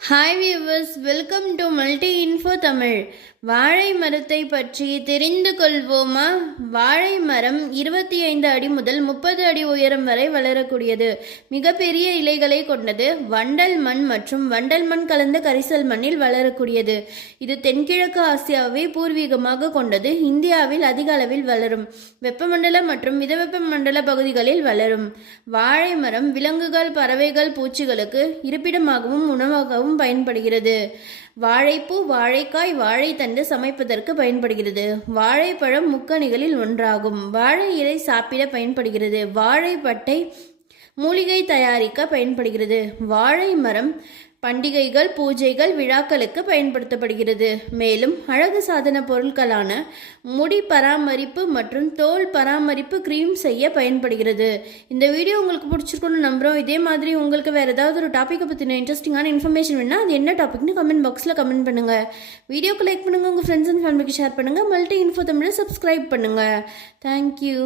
Hi viewers, welcome to multi info Tamil. வாழை மரத்தை பற்றி தெரிந்து கொள்வோமா? வாழை மரம் 25 அடி முதல் 30 அடி உயரம் வரை வளரக்கூடியது. மிகப்பெரிய இலைகளை கொண்டது. வண்டல் மண் மற்றும் வண்டல் மண் கலந்த கரிசல் மண்ணில் வளரக்கூடியது. இது தென்கிழக்கு ஆசியாவை பூர்வீகமாக கொண்டது. இந்தியாவில் அதிக அளவில் வளரும். வெப்பமண்டல மற்றும் மிதவெப்ப மண்டல பகுதிகளில் வளரும். வாழை மரம் விலங்குகள், பறவைகள், பூச்சிகளுக்கு இருப்பிடமாகவும் உணவாகவும் பயன்படுகிறது. வாழைப்பூ, வாழைக்காய், வாழைத்தண்டு சமைப்பதற்கு பயன்படுகிறது. வாழைப்பழம் முக்கணிகளில் ஒன்றாகும். வாழை இலை சாப்பிட பயன்படுகிறது. வாழைப்பட்டை மூலிகை தயாரிக்க பயன்படுகிறது. வாழை மரம் பண்டிகைகள், பூஜைகள், விழாக்களுக்கு பயன்படுத்தப்படுகிறது. மேலும் அழகு சாதன பொருட்களான முடி பராமரிப்பு மற்றும் தோல் பராமரிப்பு கிரீம் செய்ய பயன்படுகிறது. இந்த வீடியோ உங்களுக்கு பிடிச்சிருக்குன்னு நம்புகிறோம். இதே மாதிரி உங்களுக்கு வேறு ஏதாவது ஒரு டாப்பிக்கை பற்றின இன்ட்ரெஸ்டிங்கான இன்ஃபர்மேஷன் வேணால் அது என்ன டாபிக்னு கமெண்ட் பாக்ஸில் கமெண்ட் பண்ணுங்கள். வீடியோக்கு லைக் பண்ணுங்கள், உங்கள் ஃப்ரெண்ட்ஸ் அண்ட் ஃபேமிலிக்கு ஷேர் பண்ணுங்கள். மல்டி இன்ஃபோ தமிழை சப்ஸ்கிரைப் பண்ணுங்கள். தேங்க்யூ.